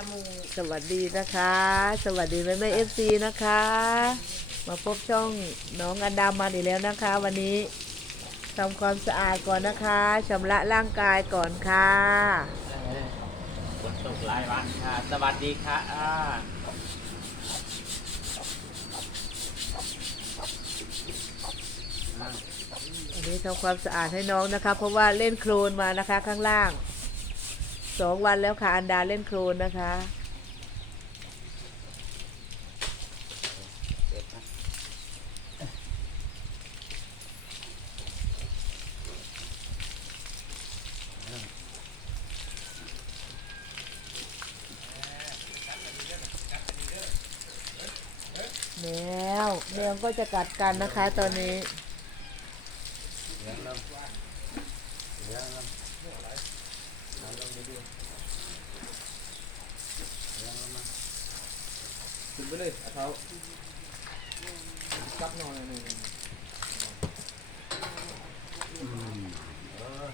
ละมูสวัสดีนะคะ สวัสดีแม่แม่เอฟซีนะคะ มาพบช่องน้องอันดามันอีกแล้วนะคะ วันนี้ทำความสะอาดก่อนนะคะชำระร่างกายก่อนค่ะ ฝนตกหลายวันค่ะ สวัสดีค่ะอ่าวันนี้ทำความสะอาดให้น้องนะคะ เพราะว่าเล่นโคลนมานะคะข้างล่าง สองวันแล้วค่ะ อันดาเล่นโคลนนะคะแมวแมวก็จะกัดกันนะคะตอนนี้ เลี้ยงลงเลี้ยงลง ขึ้นไปเลยเอาเท้าจับหน่อยหนึ่งอืมเออ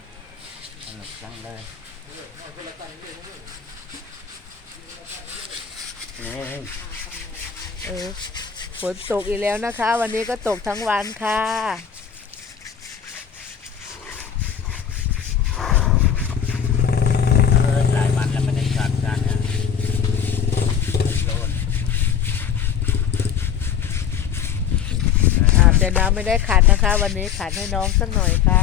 สนุกจังเลยนี่เออฝนตกอีกแล้วนะคะ วันนี้ก็ตกทั้งวันค่ะ เออหลายวันแล้วไม่ได้กัดกันนะโดน อาบ แต่น้ำไม่ได้ขันนะคะ วันนี้ขันให้น้องสักหน่อยค่ะ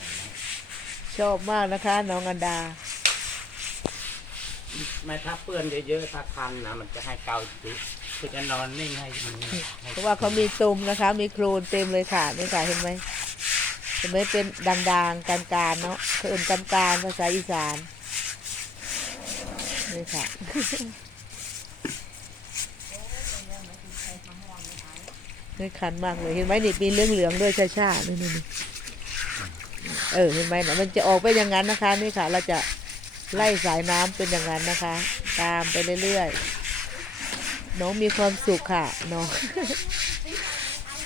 ชอบมากนะคะ น้องอันดา ไม่ถ้าเปื้อนเยอะๆถ้าคันนะมันจะให้เกาจุคือจะนอนนิ่งให้มันให้เพราะว่าเขามีตุ่มนะคะ มีโครนเต็มเลยค่ะนี่ค่ะเห็นไหมเห็นไหมเป็นด่างๆการการๆเนาะเขาเอื่นการการภาษาอีสานนี่ค่ะนี่คันมากเลยเห็นไหมนี่มีเหลืองเหลืองๆด้วยช่าๆนี่นี่นี่ เออเห็นไหมนะมันจะออกไปอย่างนั้นนะคะ นี่ค่ะ เราจะไล่สายน้ำเป็นอย่างนั้นนะคะ ตามไปเรื่อยๆน้องมีความสุขค่ะน้อง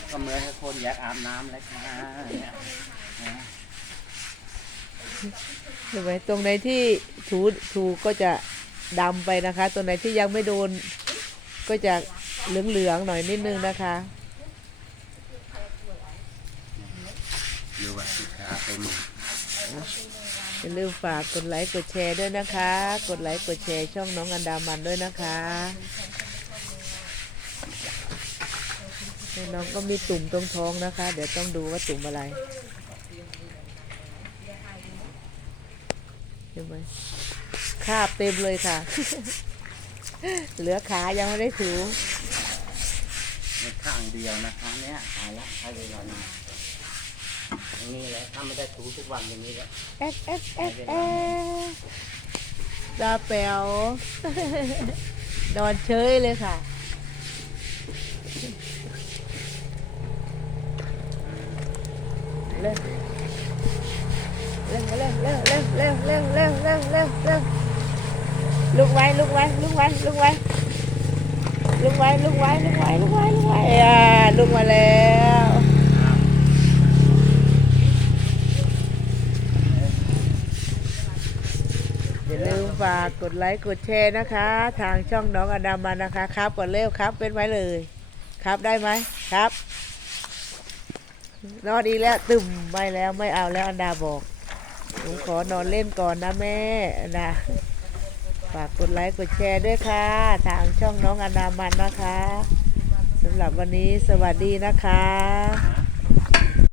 ก็เหมื่อนให้คนอยากอาบน้ำเลยค่ะเนี่ยนะเห็นไหมตรงไหนที่ถูถูก็จะดำไปนะคะ ตรงไหนที่ยังไม่โดนก็จะเหลืองเหลืองๆหน่อยนิดนึงนะคะ ดูว่า สิขาเต็มอย่าลืมฝากกดไลค์กดแชร์ด้วยนะคะ กดไลค์กดแชร์ช่องน้องอันดามันด้วยนะคะน้องก็มีตุ่มตรงท้องนะคะ เดี๋ยวต้องดูว่าตุ่มอะไรเห็นไหมคราบเต็มเลยค่ะ เหลือขายังไม่ได้ถูข้างเดียวนะคะเนี่ยหายละใช้เวลานาน อย่างนี้แหละถ้าไม่ได้ถูทุกวันอย่างนี้แหละเอ๊ะเอ๊ะเอ๊ะเอ๊ะตาแป๋วนอนเฉยเลยค่ะเร็วเร็วเร็วเร็วเร็วเร็วเร็วเร็วเร็วเร็วเร็วลุกไว้ลุกไว้ลุกไว้ลุกไว้ลุกไว้ลุกไว้ลุกไว้ลุกไว้ลุกไว้อ่าลุกมาแล้ว อย่าลืม ฝากกดไลค์กดแชร์นะคะ ทางช่องน้องอดามันนะคะ ครับกดเร็วครับเป็นไว้เลย ครับได้ไหมครับ นอนอีกแล้วตึมไม่แล้วไม่เอาแล้วอันดาบอกโอ้หนูขอนอนเล่นก่อนนะแม่นะฝากกดไลค์กดแชร์ด้วยค่ะ ทางช่องน้องอนามันนะคะสำหรับวันนี้สวัสดีนะคะ